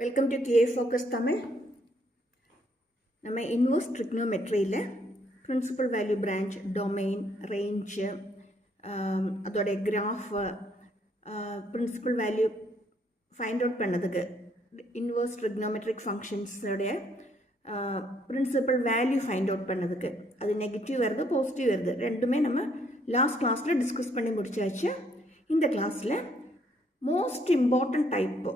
Welcome to TA Focus Tamil. நம்ம inverse trigonometryல principal value branch, domain, range, அதோட graph, principal value find out பண்ணதுக்கு inverse trigonometric functions உடைய principal value find out பண்ணதுக்கு அது நெகட்டிவ் வருது பாசிட்டிவ் வருது ரெண்டுமே நம்ம லாஸ்ட் கிளாஸில் டிஸ்கஸ் பண்ணி முடிச்சாச்சு. இந்த கிளாஸில் most important type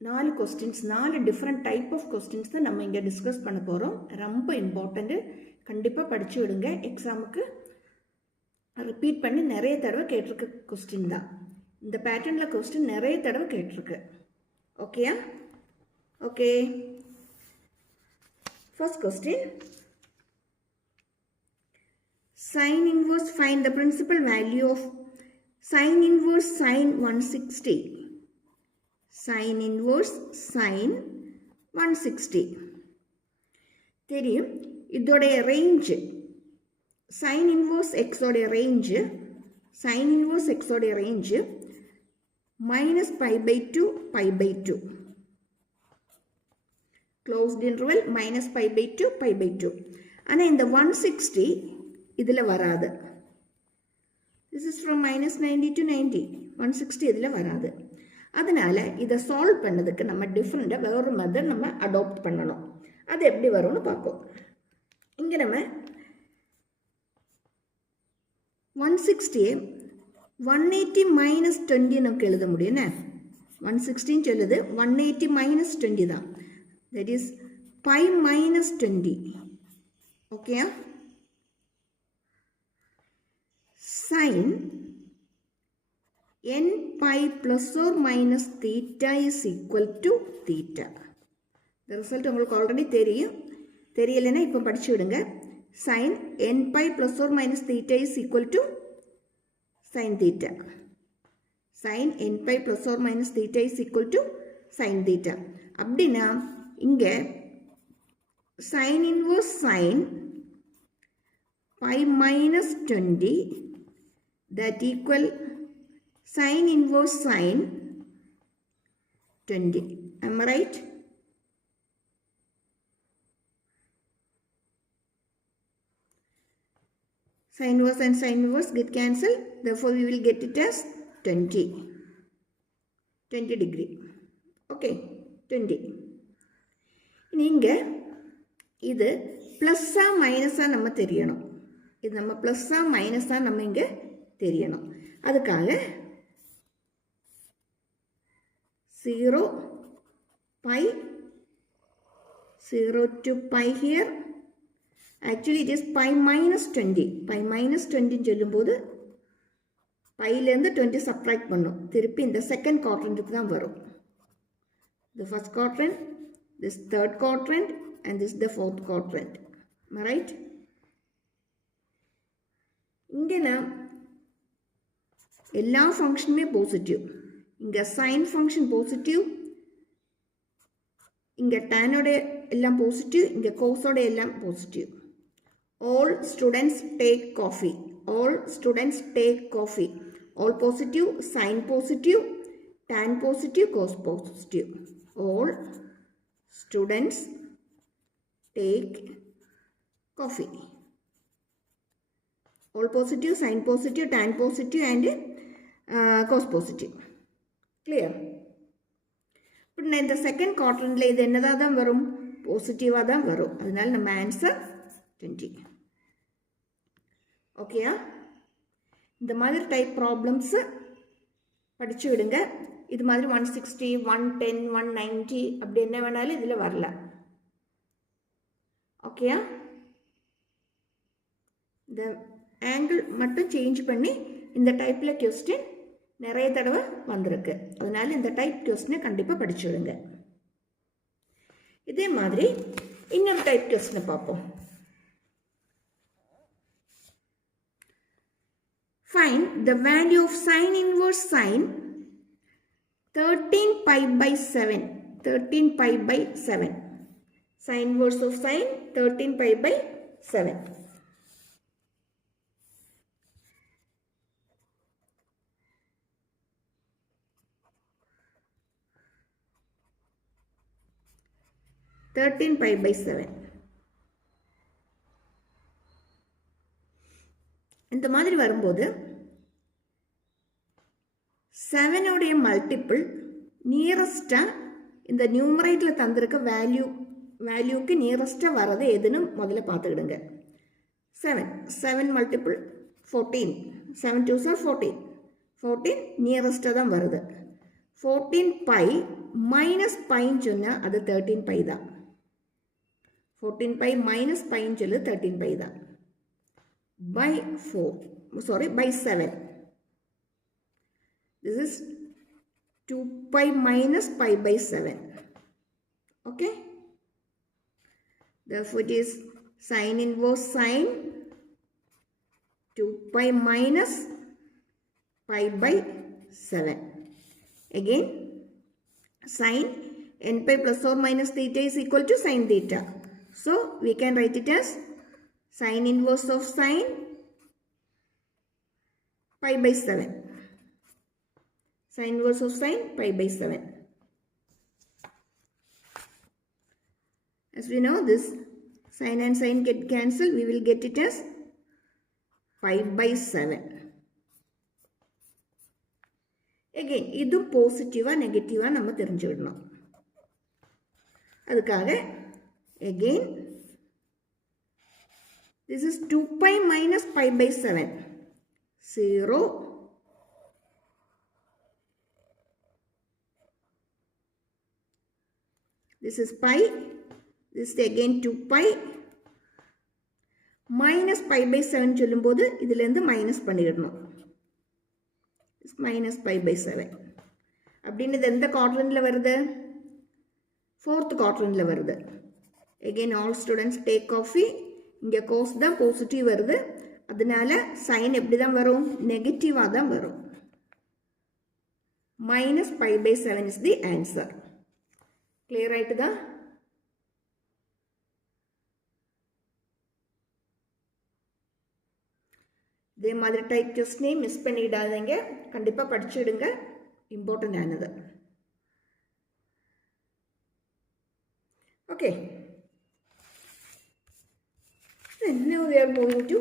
4 questions 4 different type of questions தான் நம்ம இங்கே டிஸ்கஸ் பண்ண போகிறோம். ரொம்ப இம்பார்ட்டண்ட்டு, கண்டிப்பாக படித்து விடுங்க. எக்ஸாமுக்கு ரிப்பீட் பண்ணி நிறைய தடவை கேட்டிருக்க கொஸ்டின் தான். இந்த பேட்டர்னில் கொஸ்டின் நிறைய தடவை கேட்டிருக்கு. ஓகேயா? Okay, first question. Sin inverse, find the principal value of sin inverse sin 160. Sin inverse sin 160 தெரியும். இதோடைய ரேஞ்ச் sin inverse x உடைய ரேஞ்ச் sin inverse x உடைய ரேஞ்ச் -π/2 π/2 closed interval -π/2 π/2. ஆனால் இந்த 160 இதில் வராது. This is from -90 to 90. 160 இதில் வராது. அதனால் இதை சால்வ் பண்ணதுக்கு நம்ம டிஃப்ரெண்ட்டாக வேறு மெத்தட் நம்ம அடாப்ட் பண்ணணும். அது எப்படி வரும்னு பார்ப்போம். இங்கே நம்ம 160 180 - 20 நமக்கு எழுத முடியும். 160 சொல்லுது 180 - 20 தான். That is π - 20. Okay, sin n pi plus or minus theta is equal to theta. The result உங்களுக்கு ஆல்ரெடி தெரியும். தெரியலைன்னா இப்போ படிச்சு விடுங்க. sin n pi plus or minus theta is equal to sin theta. sin n pi plus or minus theta is equal to sin theta. அப்படின்னா இங்கே sin inverse sin pi minus 20 that equal sin inverse sin 20. Am I right? Sin inverse and sin inverse get cancelled. Therefore, we will get it as 20 degree. Okay, 20. இங்கே இது ப்ளஸ்ஸா மைனஸா நம்ம தெரியணும். இது நம்ம ப்ளஸ்ஸா மைனஸா நம்ம இங்கே தெரியணும். அதுக்காக 0 pi 0 to pi here. Actually it is pi minus 20. pi minus 20 சொல்லும்போது பையிலேருந்து 20 சப்ட்ராக்ட் பண்ணும். திருப்பி இந்த செகண்ட் குவாட்ரண்ட்டுக்கு தான் வரும். The first quadrant, this third quadrant and this the fourth quadrant. Am I right? இங்கே நான் எல்லா ஃபங்க்ஷனுமே பாசிட்டிவ். இங்கே சைன் ஃபங்க்ஷன் பாசிட்டிவ், இங்கே டேனோட எல்லாம் பாசிட்டிவ், இங்கே கோஸோட எல்லாம் positive. All students take coffee. All students take coffee. All positive, sine positive, tan positive, cos positive. All students take coffee. All positive, sin positive, tan positive and cos positive. Clear? But in the second quadrant இது என்னதான் தான் வரும்? பாசிட்டிவாக தான் வரும். அதனால நம்ம ஆன்சர் 20. ஓகேயா? இந்த மாதிரி டைப் ப்ராப்ளம்ஸ் படிச்சு விடுங்க. இது மாதிரி 160 110 190 அப்படி என்ன வேணாலும் இதில் வரல. ஓகேயா? இந்த ஆங்கிள் மட்டும் சேஞ்ச் பண்ணி இந்த டைப்பில் கொஸ்டின் நிறைய தடவை வந்திருக்கு. அதனால இந்த டைப் கொஸ்டினை கண்டிப்பாக படிச்சு விடுங்க. இதே மாதிரி இன்னொரு டைப் கொஸ்டினை பார்ப்போம். Find the value of sin inverse sin 13 pi/7. 13 pi/7. Sin inverse of sin 13 pi/7. 13 pi by 7. இந்த மாதிரி வரும்போது 7 உடைய மல்டிபிள் நியரஸ்ட்டாக இந்த நியூமரேட்டில் தந்திருக்க வேல்யூக்கு நியரஸ்ட்டாக வர்றது எதுன்னு முதல்ல பார்த்துக்கிடுங்க. 7 மல்டிபிள் 14, 7 2s are 14. 14 நியரஸ்ட்டாக தான் வருது. 14 பை மைனஸ் பைன்னு சொன்னால் அது 13 பை தான். 14 பை மைனஸ் பைன்னு சொல்லு 13 பை தான். By 7. This is 2 pi minus pi by 7. Okay. Therefore, it is sin inverse sine 2 pi minus pi by 7. Again, sin n pi plus or minus theta is equal to sin theta. So, we can write it as sin inverse of sin pi by 7. Sin inverse of sin pi by 7. As we know, this sin and sin get cancelled. We will get it as pi by 7. Again, இது positive negative நம்ம தெரிஞ்சுக்கணும். அதுக்காக again this is 2 pi minus pi by 7. 0. This is pi. This is again 2 pi. Minus pi by 7 சொல்லும்போது இதிலிருந்து minus பண்ணிடணும். Minus pi by 7. அப்படின்னு எந்த quadrantல வருது? 4th quadrantல வருது. Again, all students take coffee. இங்கே cos தான் பாசிட்டிவ் வருது. அதனால சைன் எப்படி தான் வரும்? நெகட்டிவாக தான் வரும். minus pi by 7 is the answer. Clear ஆயிட்டுதா? இதே மாதிரி டைப் கொஸ்டினை மிஸ் பண்ணிடாதீங்க. கண்டிப்பாக படிச்சுடுங்க. இம்பார்ட்டன்ட் ஆனது. Okay. Then now we are going to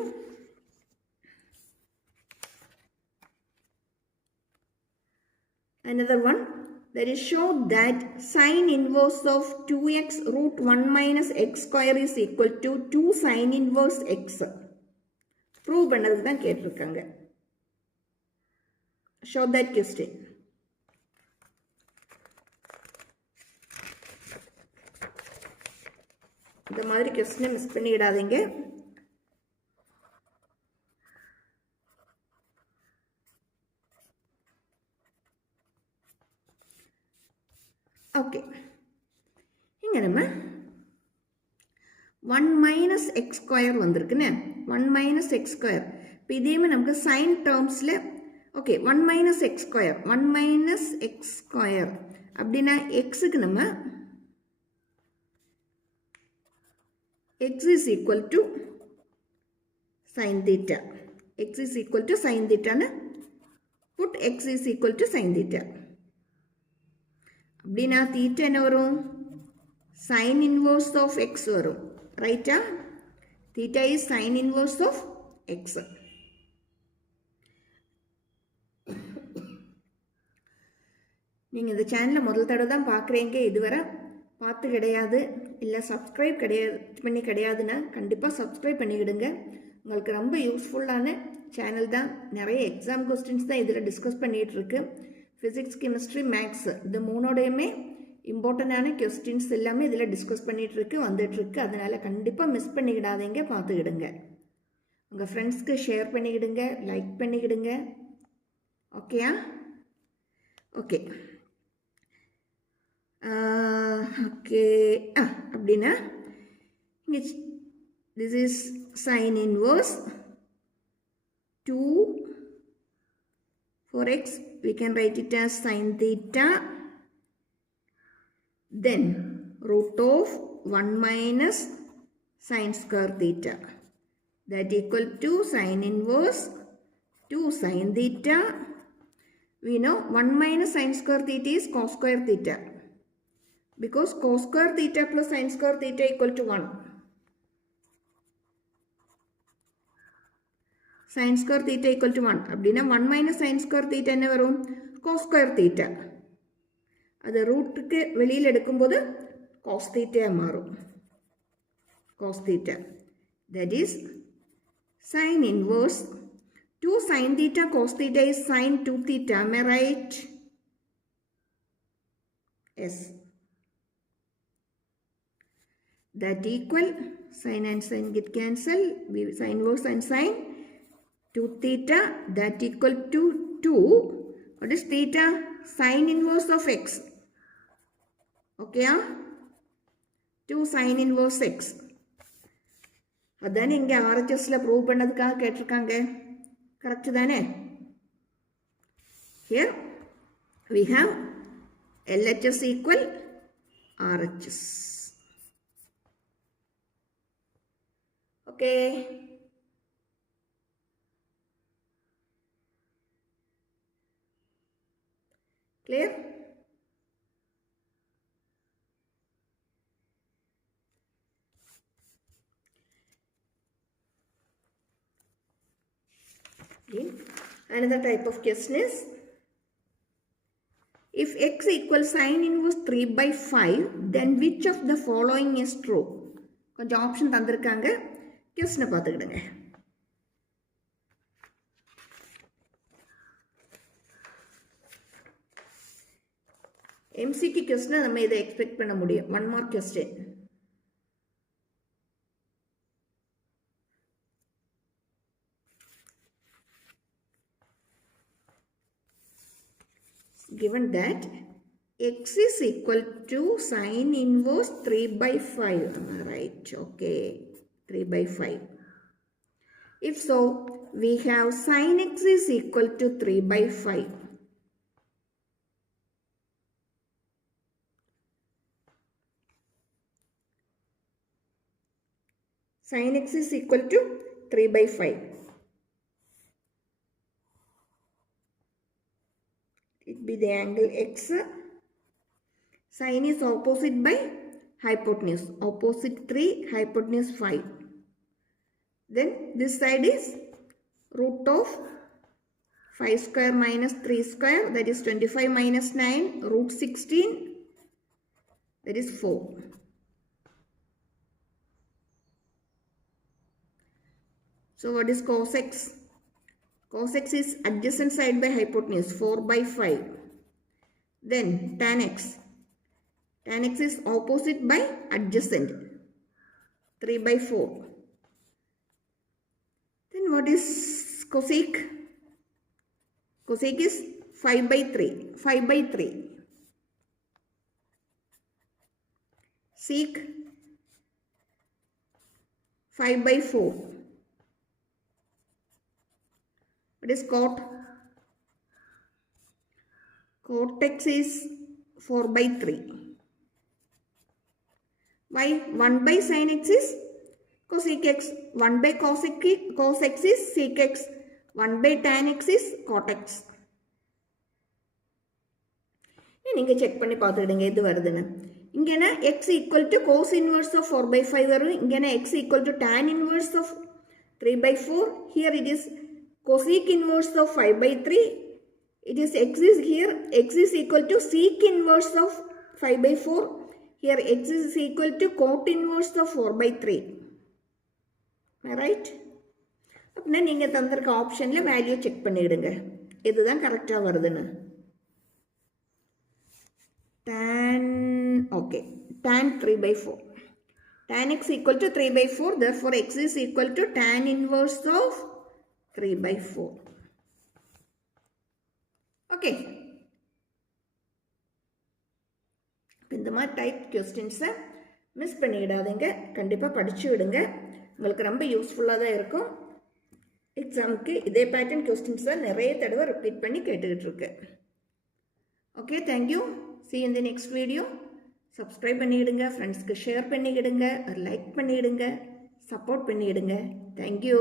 another one. That is show that sin inverse of 2x root 1 minus x square is equal to 2 sin inverse x. Prove பண்ணது தான் கேட்டிருக்காங்க. Show that question. இந்த மாதிரி கொஸ்டினை மிஸ் பண்ணிடாதீங்க. ஓகே, இங்கே நம்ம 1 minus X square வந்திருக்குன்னு. 1 மைனஸ் எக்ஸ் ஸ்கொயர். இப்போ இதேமே நமக்கு சைன் டேர்ம்ஸில் okay 1 minus X square 1 minus X square அப்படின்னா எக்ஸுக்கு நம்ம x is equal to sin theta. X is equal to sin theta. Put x is equal to sin theta. அப்படின்னா theta என்ன வரும்? sin inverse of x வரும். Right? Theta is sin inverse of x. நீங்கள் இந்த சேனலை முதல் தடவை தான் பார்க்குறீங்க, இதுவரை பார்த்து கிடையாது, இல்லை சப்ஸ்கிரைப் கிடையாதுன்னா கண்டிப்பாக சப்ஸ்கிரைப் பண்ணிக்கிடுங்க. உங்களுக்கு ரொம்ப யூஸ்ஃபுல்லான சேனல் தான். நிறைய எக்ஸாம் கொஸ்டின்ஸ் தான் இதில் டிஸ்கஸ் பண்ணிகிட்ருக்கு. ஃபிசிக்ஸ், கெமிஸ்ட்ரி, மேக்ஸ் இது மூணோடையுமே இம்பார்ட்டண்டான கொஸ்டின்ஸ் எல்லாமே இதில் டிஸ்கஸ் பண்ணிகிட்ருக்கு, வந்துட்டுருக்கு. அதனால் கண்டிப்பாக மிஸ் பண்ணிக்கிடாதீங்க, பார்த்துக்கிடுங்க. உங்கள் ஃப்ரெண்ட்ஸ்க்கு ஷேர் பண்ணிக்கிடுங்க, லைக் பண்ணிக்கிடுங்க. ஓகேயா? ஓகே ஓகே அப்படின்னா this is sin inverse 2 for x. We can write it as sin theta, then root of 1 minus sin square theta, that equal to sin inverse 2 sin theta. We know 1 minus sin square theta is cos square theta. because cos square theta plus sin square theta equal to 1. Sin square theta equal to 1. அப்படின்னா 1 minus sin square theta என்ன வரும்? cos square theta. அது ரூட்டுக்கு வெளியில் எடுக்கும்போது cos theta மாறும். cos theta. That is sin inverse 2 sin theta cos theta is sin 2 theta. Am I right? Yes. That equal sin and sin get cancel. Sin inverse and sin 2 theta. That equal to 2. What is theta? Sin inverse of x. Okay, 2 sin inverse x. அதான் இங்கே ஆர்ஹெச்எஸில் ப்ரூவ் பண்ணதுக்காக கேட்டிருக்காங்க. கரெக்டு தானே? Here we have LHS equal RHS. Okay. Clear? Okay. Another type of question is, if x equals sin inverse 3 by 5, then which of the following is true? கொஞ்சம் ஆப்ஷன் தந்திருக்காங்க, கொஸ்டினை பார்த்துக்கிடுங்க. MCQ கொஸ்டினை நம்ம இதை எக்ஸ்பெக்ட் பண்ண முடியும். 1 mark question. Given that x is equal to sin inverse 3 by 5, right? Okay, 3 by 5. If so, we have sin x is equal to 3 by 5. Sin x is equal to 3 by 5. It be the angle x. Sin is opposite by hypotenuse. Opposite 3, hypotenuse 5. Then this side is root of 5 square minus 3 square. That is 25 minus 9. Root 16. That is 4. So what is cos x? Cos x is adjacent side by hypotenuse, 4 by 5. Then tan x. Tan x is opposite by adjacent, 3 by 4. Then what is cosec? Cosec is 5 by 3. 5 by 3. Sec 5 by 4. What is cot? Cot x is 4 by 3. Why? 1 by sin x is cosec x. 1 by cos x is sec x. 1 by tan x is cot x. நீங்கள் செக் பண்ணி பார்த்துக்கிடுங்க எது வருதுன்னு. இங்கேனா x equal to cos inverse of 4 by 5 வரும். இங்கேனா x equal to tan inverse of 3 by 4. Here it is cosec inverse of 5 by 3. It is x is here. X is equal to sec inverse of 5 by 4. Here x is equal to cot inverse of 4 by 3. Am I right? அப்படின்னா நீங்கள் தந்திருக்க ஆப்ஷனில் value check பண்ணிவிடுங்க இதுதான் கரெக்டாக வருதுன்னு. tan, okay, tan 3 by 4. Tan x equal to 3 by 4. Therefore, x is equal to tan inverse of 3 by 4. Okay. இந்த மாதிரி டைப் கொஸ்டின்ஸை மிஸ் பண்ணிவிடாதீங்க. கண்டிப்பாக படித்து விடுங்க. உங்களுக்கு ரொம்ப யூஸ்ஃபுல்லாக தான் இருக்கும். எக்ஸாமுக்கு இதே பேட்டர்ன் கொஸ்டின்ஸை நிறைய தடவை ரிப்பீட் பண்ணி கேட்டுக்கிட்டு இருக்கு. Okay, thank you. See you in the next video. Subscribe பண்ணிவிடுங்க, ஃப்ரெண்ட்ஸ்க்கு ஷேர் பண்ணிக்கிடுங்க, லைக் பண்ணிவிடுங்க, சப்போர்ட் பண்ணிவிடுங்க. தேங்க்யூ.